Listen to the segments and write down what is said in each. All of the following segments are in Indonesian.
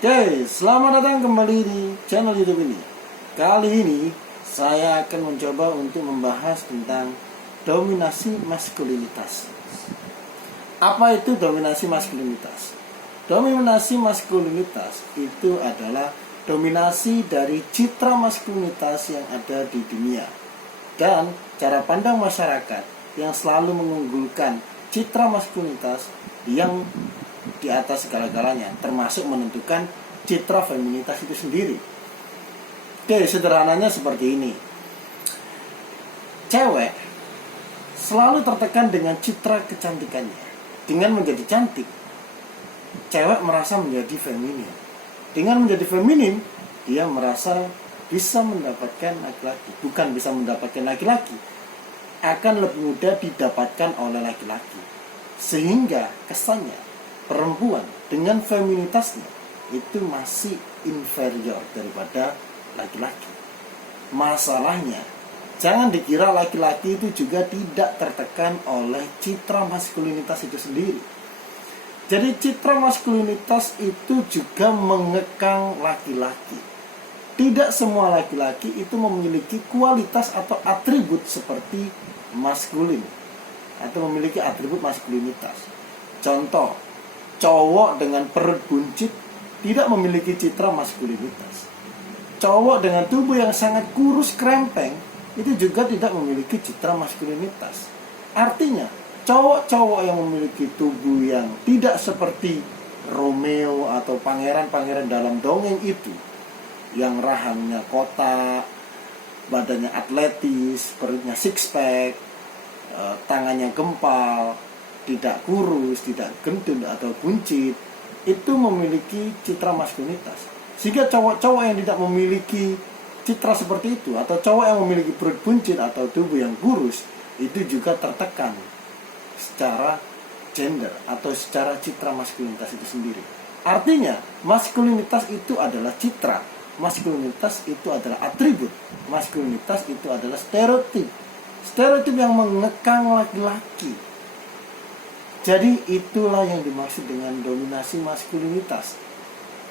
Oke, selamat datang kembali di channel YouTube ini. Kali ini saya akan mencoba untuk membahas tentang dominasi maskulinitas. Apa itu dominasi maskulinitas? Dominasi maskulinitas itu adalah dominasi dari citra maskulinitas yang ada di dunia dan cara pandang masyarakat yang selalu mengunggulkan citra maskulinitas yang di atas segala-galanya, termasuk menentukan citra feminitas itu sendiri. Oke, sederhananya seperti ini. Cewek selalu tertekan dengan citra kecantikannya. Dengan menjadi cantik, cewek merasa menjadi feminin. Dengan menjadi feminin, dia merasa bisa mendapatkan laki-laki. Bukan bisa mendapatkan laki-laki, akan lebih mudah didapatkan oleh laki-laki. Sehingga kesannya perempuan dengan feminitasnya itu masih inferior daripada laki-laki. Masalahnya, jangan dikira laki-laki itu juga tidak tertekan oleh citra maskulinitas itu sendiri. Jadi citra maskulinitas itu juga mengekang laki-laki. Tidak semua laki-laki itu memiliki kualitas atau atribut seperti maskulin atau memiliki atribut maskulinitas. Contoh, cowok dengan perut buncit tidak memiliki citra maskulinitas. Cowok dengan tubuh yang sangat kurus krempeng itu juga tidak memiliki citra maskulinitas. Artinya, cowok-cowok yang memiliki tubuh yang tidak seperti Romeo atau pangeran-pangeran dalam dongeng itu, yang rahangnya kotak, badannya atletis, perutnya six pack, tangannya gempal, tidak kurus, tidak gendut atau buncit, itu memiliki citra maskulinitas. Sehingga cowok-cowok yang tidak memiliki citra seperti itu, atau cowok yang memiliki perut buncit atau tubuh yang kurus, itu juga tertekan secara gender atau secara citra maskulinitas itu sendiri. Artinya, maskulinitas itu adalah citra, maskulinitas itu adalah atribut, maskulinitas itu adalah stereotip. Stereotip yang mengekang laki-laki. Jadi itulah yang dimaksud dengan dominasi maskulinitas.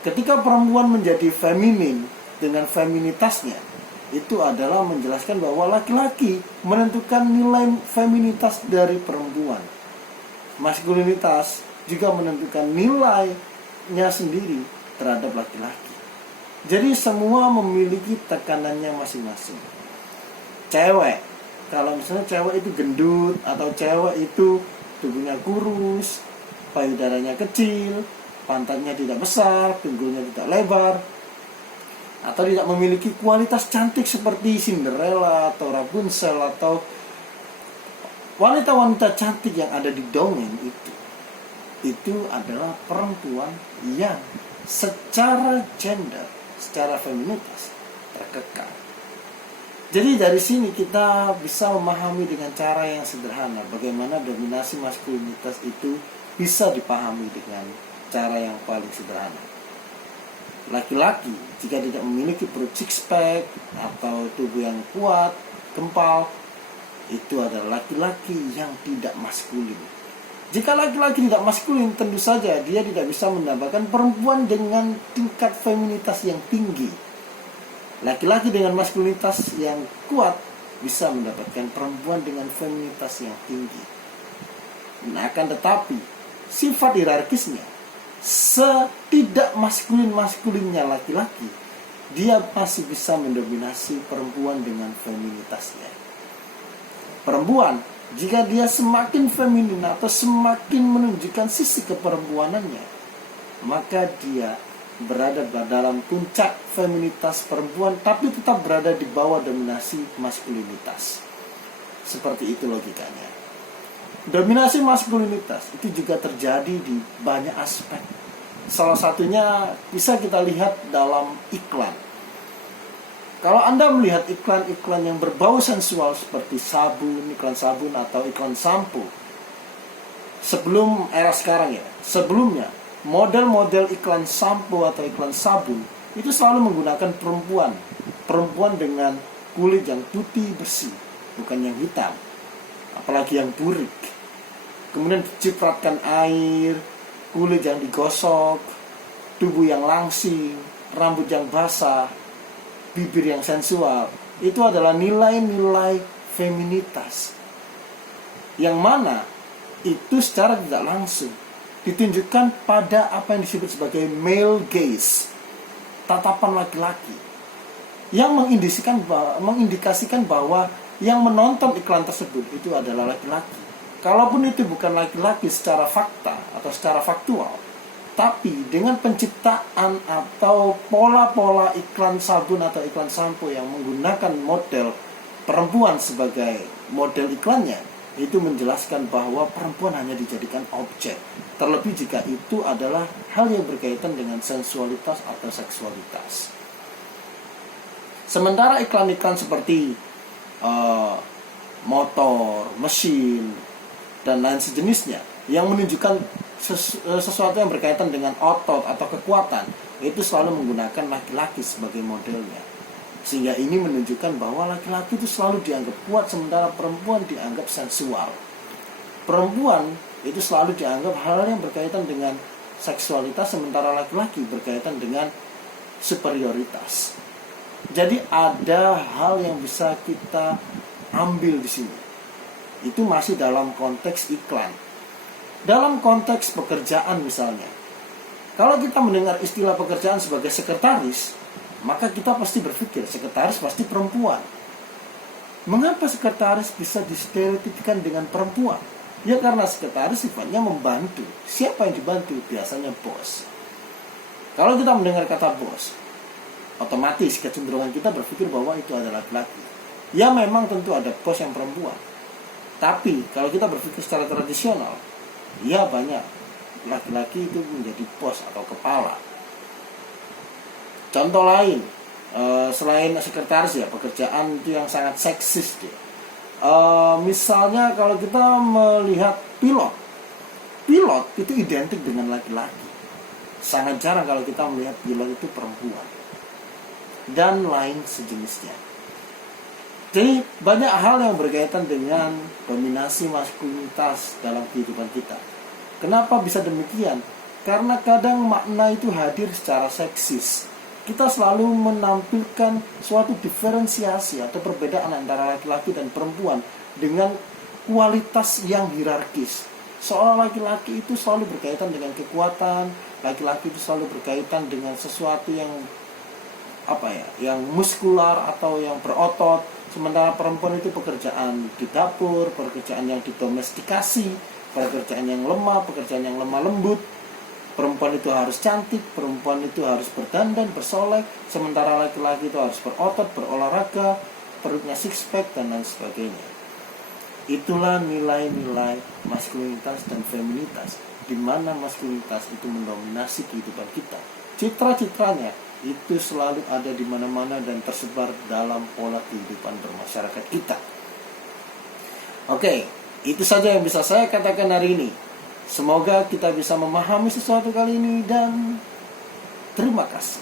Ketika perempuan menjadi feminin dengan feminitasnya, itu adalah menjelaskan bahwa laki-laki menentukan nilai feminitas dari perempuan. Maskulinitas juga menentukan nilainya sendiri terhadap laki-laki. Jadi semua memiliki tekanannya masing-masing. Cewek, kalau misalnya cewek itu gendut atau cewek itu tubuhnya kurus, payudaranya kecil, pantatnya tidak besar, pinggulnya tidak lebar, atau tidak memiliki kualitas cantik seperti Cinderella atau Rapunzel atau wanita-wanita cantik yang ada di dongeng itu adalah perempuan yang secara gender, secara feminitas terkekang. Jadi dari sini kita bisa memahami dengan cara yang sederhana bagaimana dominasi maskulinitas itu bisa dipahami dengan cara yang paling sederhana. Laki-laki jika tidak memiliki perut six pack atau tubuh yang kuat, gempal, itu adalah laki-laki yang tidak maskulin. Jika laki-laki tidak maskulin, tentu saja dia tidak bisa mendapatkan perempuan dengan tingkat feminitas yang tinggi. Laki-laki dengan maskulinitas yang kuat bisa mendapatkan perempuan dengan feminitas yang tinggi. Nah, akan tetapi sifat hierarkisnya, setidak maskulin-maskulinnya laki-laki, dia masih bisa mendominasi perempuan dengan feminitasnya. Perempuan, jika dia semakin feminin atau semakin menunjukkan sisi keperempuanannya, maka dia berada dalam puncak feminitas perempuan tapi tetap berada di bawah dominasi maskulinitas. Seperti itu logikanya. Dominasi maskulinitas itu juga terjadi di banyak aspek. Salah satunya bisa kita lihat dalam iklan. Kalau Anda melihat iklan-iklan yang berbau sensual seperti sabun, iklan sabun atau iklan sampo, sebelum era sekarang ya, sebelumnya model-model iklan sampo atau iklan sabun itu selalu menggunakan perempuan dengan kulit yang putih bersih, bukan yang hitam, apalagi yang burik. Kemudian dicipratkan air, kulit yang digosok, tubuh yang langsing, rambut yang basah, bibir yang sensual, itu adalah nilai-nilai feminitas. Yang mana itu secara tidak langsung ditunjukkan pada apa yang disebut sebagai male gaze, tatapan laki-laki, yang mengindikasikan bahwa yang menonton iklan tersebut itu adalah laki-laki. Kalaupun itu bukan laki-laki secara fakta atau secara faktual, tapi dengan penciptaan atau pola-pola iklan sabun atau iklan sampo yang menggunakan model perempuan sebagai model iklannya, itu menjelaskan bahwa perempuan hanya dijadikan objek. Terlebih jika itu adalah hal yang berkaitan dengan sensualitas atau seksualitas. Sementara iklan-iklan seperti motor, mesin, dan lain sejenisnya yang menunjukkan sesuatu yang berkaitan dengan otot atau kekuatan, itu selalu menggunakan laki-laki sebagai modelnya. Sehingga ini menunjukkan bahwa laki-laki itu selalu dianggap kuat, sementara perempuan dianggap sensual. Perempuan itu selalu dianggap hal yang berkaitan dengan seksualitas, sementara laki-laki berkaitan dengan superioritas. Jadi ada hal yang bisa kita ambil di sini. Itu masih dalam konteks iklan. Dalam konteks pekerjaan misalnya, kalau kita mendengar istilah pekerjaan sebagai sekretaris, maka kita pasti berpikir sekretaris pasti perempuan. Mengapa sekretaris bisa distereotipkan dengan perempuan? Ya karena sekretaris sifatnya membantu. Siapa yang dibantu? Biasanya bos. Kalau kita mendengar kata bos, otomatis kecenderungan kita berpikir bahwa itu adalah laki-laki. Ya memang tentu ada bos yang perempuan. Tapi kalau kita berpikir secara tradisional, ya banyak laki-laki itu menjadi bos atau kepala. Contoh lain, selain sekretaris ya, pekerjaan itu yang sangat seksis dia. Misalnya kalau kita melihat pilot itu identik dengan laki-laki. Sangat jarang kalau kita melihat pilot itu perempuan. Dan lain sejenisnya. Jadi banyak hal yang berkaitan dengan dominasi maskulinitas dalam kehidupan kita. Kenapa bisa demikian? Karena kadang makna itu hadir secara seksis. Kita selalu menampilkan suatu diferensiasi atau perbedaan antara laki-laki dan perempuan dengan kualitas yang hierarkis. Seolah laki-laki itu selalu berkaitan dengan kekuatan, laki-laki itu selalu berkaitan dengan sesuatu yang yang muskular atau yang berotot, sementara perempuan itu pekerjaan di dapur, pekerjaan yang didomestikasi, pekerjaan yang lemah lembut. Perempuan itu harus cantik, perempuan itu harus berdandan, bersolek, sementara laki-laki itu harus berotot, berolahraga, perutnya six pack dan lain sebagainya. Itulah nilai-nilai maskulinitas dan feminitas, di mana maskulinitas itu mendominasi kehidupan kita. Citra-citranya itu selalu ada di mana-mana dan tersebar dalam pola kehidupan bermasyarakat kita. Oke, itu saja yang bisa saya katakan hari ini. Semoga kita bisa memahami sesuatu kali ini dan terima kasih.